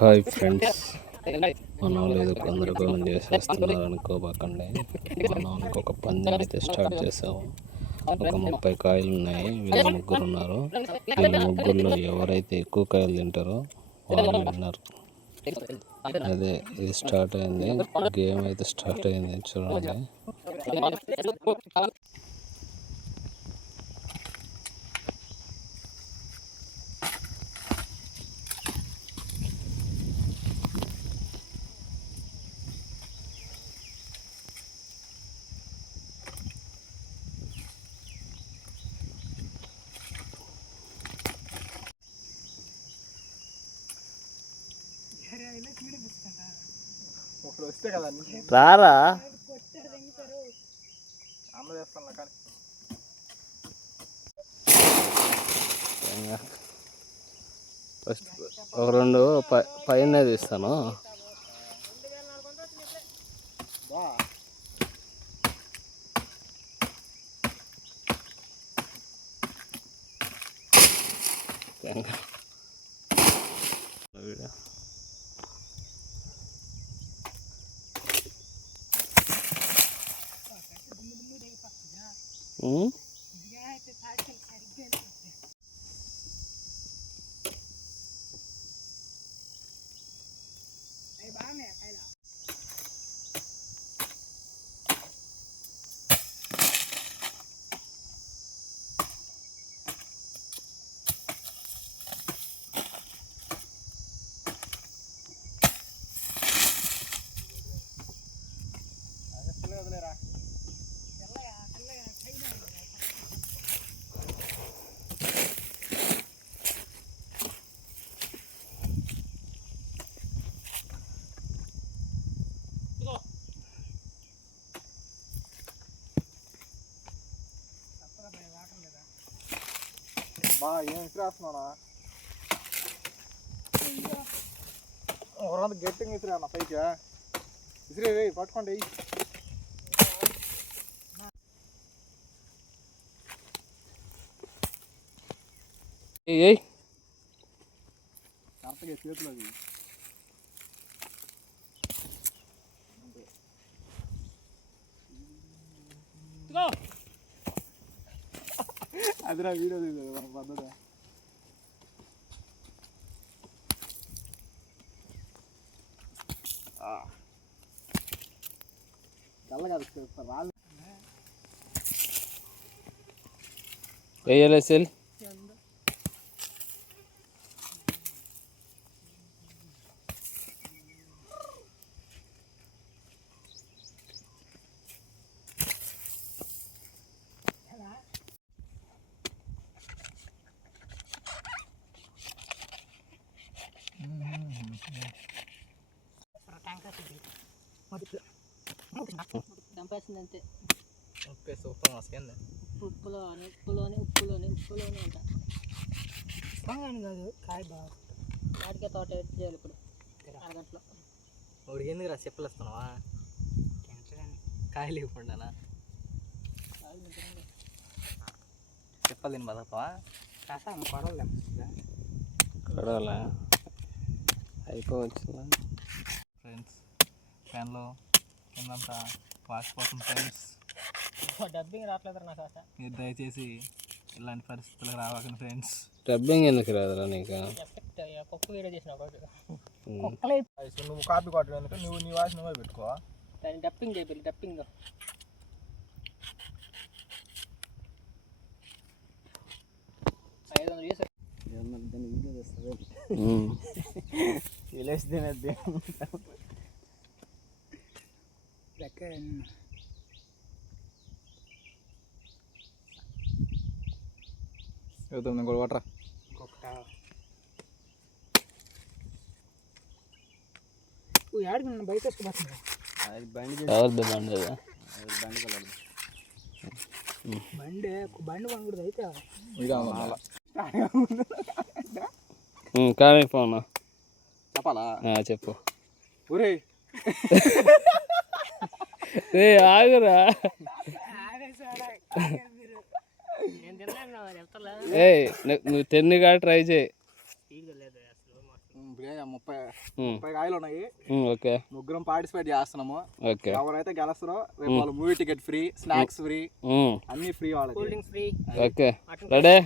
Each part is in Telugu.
హాయ్ ఫ్రెండ్స్, మన వాళ్ళు ఏదో గందరగోళం చేసేస్తున్నారు అనుకోబాకండి. మనం ఒక పందెం అయితే స్టార్ట్ చేసాము. ఒక 30 కాయలు ఉన్నాయి. వీళ్ళు ముగ్గురు ఉన్నారు. వీళ్ళ ముగ్గురులో ఎవరైతే ఎక్కువ కాయలు తింటారో వాళ్ళు విన్నారు. అదే ఇది స్టార్ట్ అయింది, గేమ్ అయితే స్టార్ట్ అయింది. చూడండి. రారా ఫస్ట్ ఒక రెండు పైన తీస్తాను. ఏం విసిరేస్తున్నాడా? ఒక గట్టిగా విసిరే అన్న పైకి విసిరే పట్టుకోండి. కరెక్ట్గా చేతిలో అదిరా వీడియో తీసేది మన పద్ధతి. రాళ్ళు వేయలే సెల్. దంపేసిందంతే. సూపర్ మస్కండి. ఉప్పులోనే అంట. కాదు కాయ బాగా వాటికే తోట ఎత్తి చేయాలి ఇప్పుడు అరగంటలో. వాడికి ఎందుకు రా చెప్పులు వస్తున్నావా? కాయలు ఇవ్వకుండానా? చెప్పలు తిని బతుకుతావా? కాసా కడాలా అయిపోవచ్చులా ఫ్రెండ్స్. ఫ్యాన్లో కిందంతా వాసిపోతుంది ఫ్రెండ్స్. డబ్బింగ్ రావట్లేదు నాకు. మీరు దయచేసి ఇలాంటి పరిస్థితులకు రావాకండి ఫ్రెండ్స్. డబ్బింగ్ ఎందుకు రాదురా నీకు? పప్పు వీడియో చేసిన నువ్వు కాపీ కొట్టడం ఎందుకు? నువ్వు నీ వాయిస్ నువ్వే పెట్టుకో. దాన్ని డప్పింగ్ చేయాలి. డప్పింగ్ 500 చేసి దాన్ని వీడియో చేస్తుంది. విలేజ్ తినేది అవుతుంది. ఇంకోటి కొట్టరా. ఆడుకున్నాను బయట బండి కొనకూడదు అయితే కానీ ఫోన్ చెప్పాలా? చెప్పు. ఊరే ఆగురా. నువ్వు 10గా ట్రై చేయి. 30 కాయలు ఉన్నాయి. ఓకే ముగ్గురం పార్టిసిపేట్ చేస్తున్నాము. ఓకే ఎవరైతే గెలుస్తారో రేపు వాళ్ళు movie ticket free, snacks free, అన్ని ఫ్రీ వాళ్ళకి. Cool drinks free. Okay ready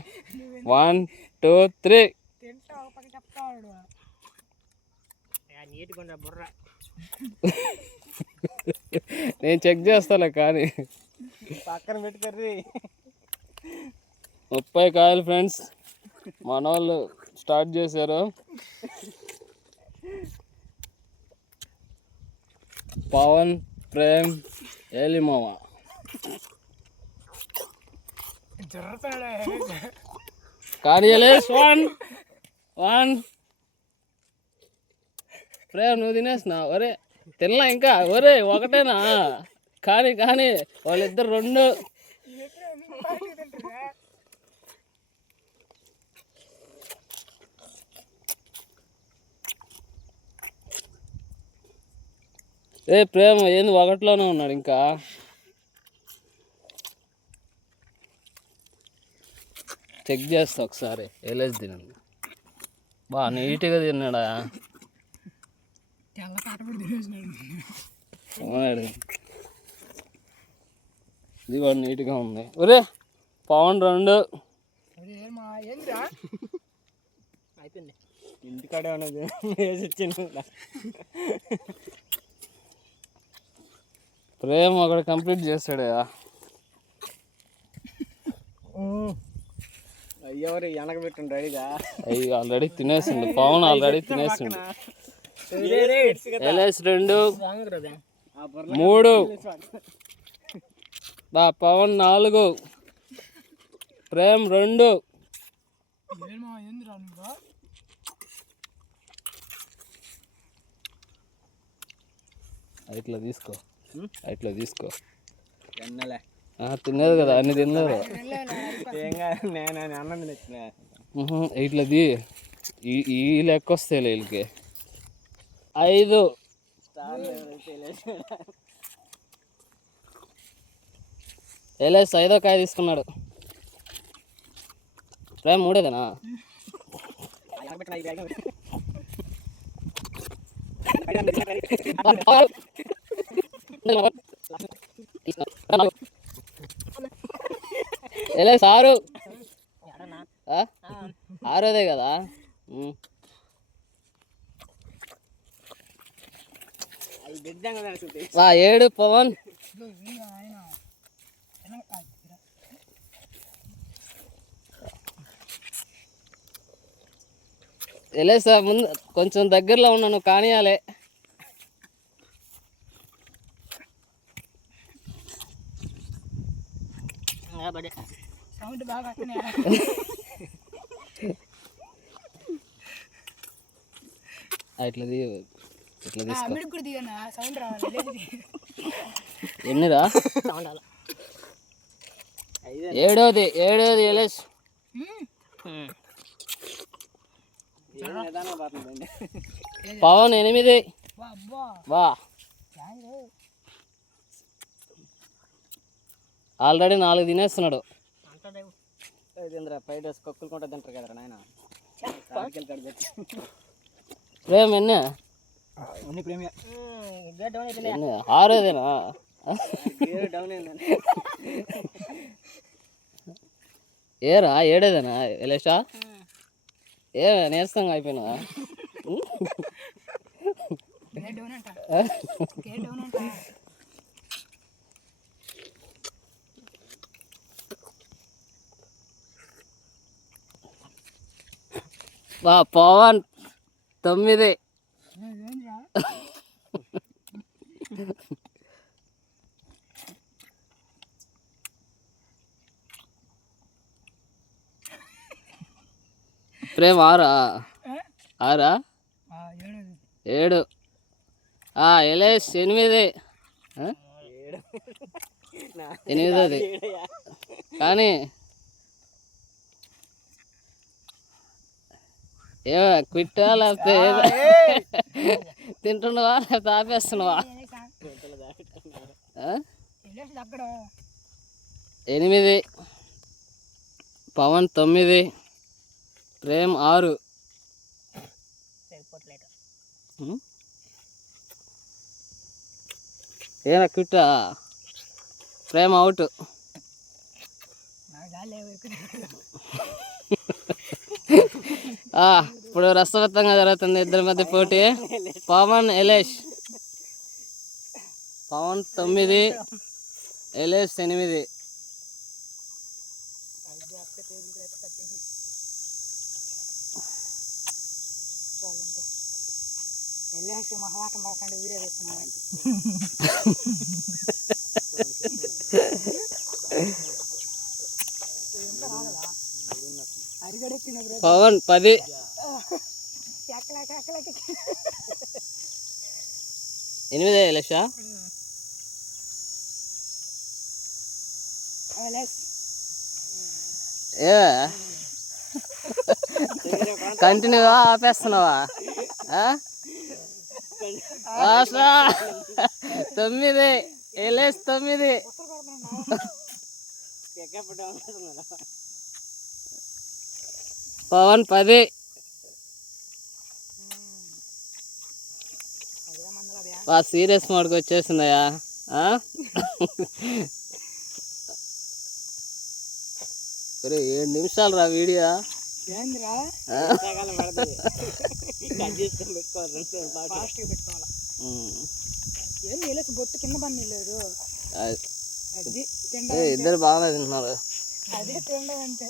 1 2 3. నీట్గా ఉండే బుర్ర. నేను చెక్ చేస్తాలే కానీ పక్కన పెట్టుకర్రీ. 30 కాయలు ఫ్రెండ్స్ మన వాళ్ళు స్టార్ట్ చేశారు. పవన్, ప్రేమ్, ఏలిమామ. కానీ వన్ ప్రేమ్ నువ్వు తినేసినా? ఒరే తినలా ఇంకా? ఒరే ఒకటేనా? కానీ వాళ్ళిద్దరు 2. ఏ ప్రేమ ఏంది ఒకటిలోనే ఉన్నాడు ఇంకా? చెక్ చేస్తా ఒకసారి. వేలేసి తినండి. బాగా నీట్గా తిన్నాడా? ఇది కూడా నీట్గా ఉంది. ఒరే పవన్ 2. అయిపోయింది. ఇంటికాడే ఉన్నది వేసి ఇచ్చింది. ప్రేమ్ ఒకటి కంప్లీట్ చేస్తాడు. అయ్యవరు వెనక పెట్టండి రెడీగా. అయ్యి ఆల్రెడీ తినేసిండు. పవన్ ఆల్రెడీ తినేసిండు. ఎల్ఎస్ 2 3. బా పవన్ 4. ప్రేమ్ 2. ఇట్లా తీసుకో. తిన్నది కదా అన్ని తిన్నారు. ఇట్లా ఈ లెక్క వస్తాయి వీళ్ళకి. 5. ఎల్ఎస్ 5వ కాయ తీసుకున్నాడు. ప్రేమ్ 3ఏనా? ఎల్ఎస్ 6. 6దే కదా? 7 పవన్. ఎల్ఎస్ ముందు కొంచెం దగ్గరలో ఉన్నాను కానియాలే. ఇట్లా తీసుకో. ఎన్నిరా? 7ది ఎల్ఎస్. పవన్ 8. వా ఆల్రెడీ 4 తినేస్తున్నాడు. కొక్కులుకుంటా తింటారు కదా నాయన. ప్రేమ్ ఎన్ని? 6దేనా? ఏరా 7దేనా ఎలేషా? ఏ నీరసంగా అయిపోయినా? వా పవన్ 9. ప్రేమ్ 6. 7. ఎల్ఎస్ 8. 8ది కానీ క్విట్టా లేకపోతే తింటున్నావా లేకపోతే ఆపేస్తున్నావా? 8. పవన్ 9. ప్రేమ్ 6. ఏనా క్విట్ ప్రేమ అవుట్. ఇప్పుడు రసవత్తంగా జరుగుతుంది ఇద్దరి మధ్య పోటీ. పవన్ ఎలేష్. పవన్ 9, ఎలేష్ 8. పవన్ 10. ఎనిమిదే ఎలేషా. ఏ కంటిన్యూగా ఆపేస్తున్నావా? 9, ఎలేష్ 9. పవన్ 10. సీరియస్ మోడ్కి వచ్చేసిందయా. 7 నిమిషాలు రా వీడియో. బొట్టు కింద పనిలేదు. ఇద్దరు బాగానే తింటున్నారు. అదే తినడం అంటే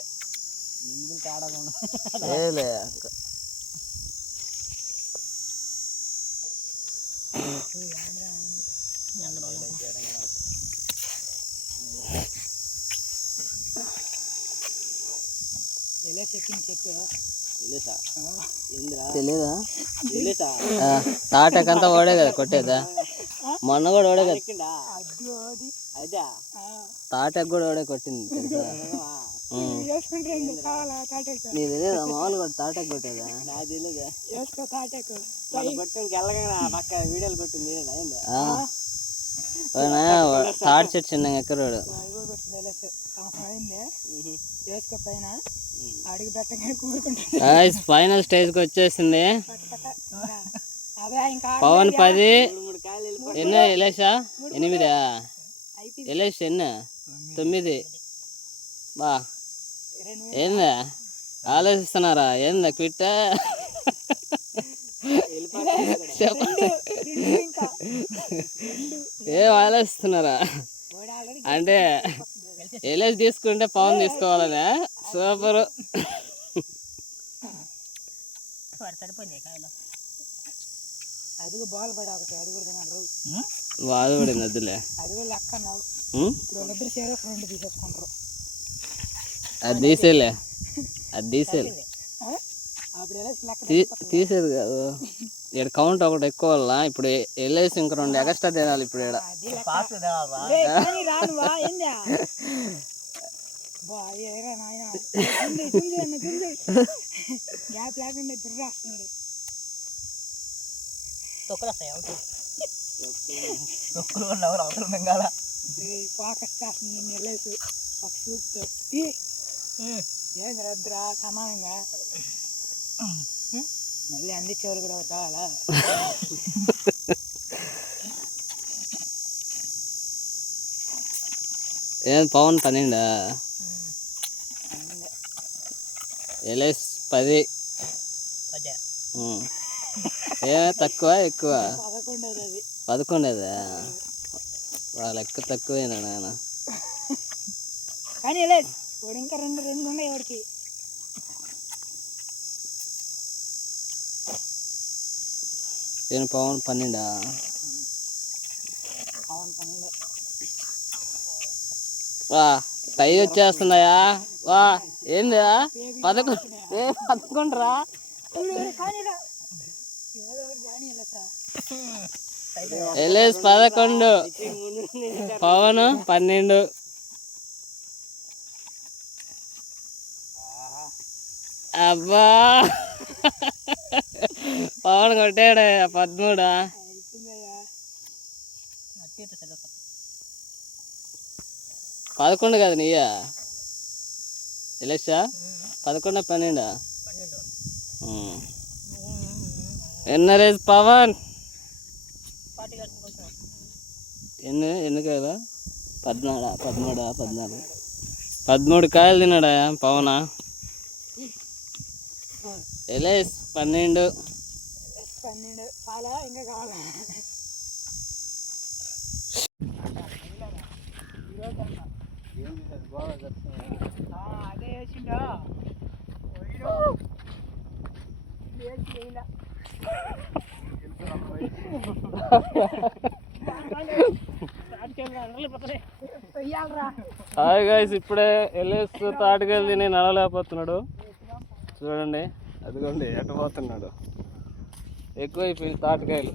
తెలీదా? తాటకంతా ఓడే కదా కొట్టేదా. మొన్న కూడా ఓడే కదా. తాటకు కూడా ఓడే కొట్టింది తెలుసా? నీ తెలియదా? మామూలు కూడా తాటకు కొట్టేదా? తాటి చెట్టు చిన్నగా ఎక్కరాడు. ఫైనల్ స్టేజ్కి వచ్చేసింది. పవన్ 10. ఎన్నో ఎలేషా? 8. ఎలేష్ ఎన్నో? 9. బా ఏందా ఆలోచిస్తున్నారా? ఏందా క్విట్? ఏం ఆలోచిస్తున్నారా? అంటే ఎలేష్ తీసుకుంటే పవన్ తీసుకోవాలనే. సూపర్. బాధ పడింది వద్దులే. అది తీసేలే. అది తీసేది కాదు. ఇక్కడ కౌంట్ ఒకటి ఎక్కువ వల్ల ఇప్పుడు వెళ్ళేసి ఇంక 2 ఎక్స్ట్రా తినాలి ఇప్పుడు. ఇక్కడ సమానంగా మళ్ళీ అందించేవారు కూడా కావాలా? ఏం పవన్ 12, ఎలేష్ 10. ఏ తక్కువ ఎక్కువ? 11. వాళ్ళ లెక్క తక్కువేనా నాయన? కానీ ఇంకా 2 ఉన్నాయి ఎవరికి. నేను పవన్ 12. వా టై వచ్చేస్తున్నాయా? వా ఏందా? 11 రా. ఎలేష్ 11, పవన్ 12. అబ్బా పవన్ కొట్టాడు 13. 11 కదా నీయా? ఎలేషా 11, 12. ఎన్నరేజ్ పవన్ పార్టీ కట్టుకు వచ్చినాం. ఎన్ని కాయలు 13 కాయలు తిన్నాడా పవనా. ఎలేస్ 12 పాలా ఇంకా కావాలా? అదే వేసిండా హాయ్ గైస్, ఇప్పుడే ఎలేస్ తాటికాయలు తిని నడవలేకపోతున్నాడు. చూడండి, అదిగోండి ఎట్ట పోతున్నాడు. ఎక్కువైపోయింది తాటికాయలు.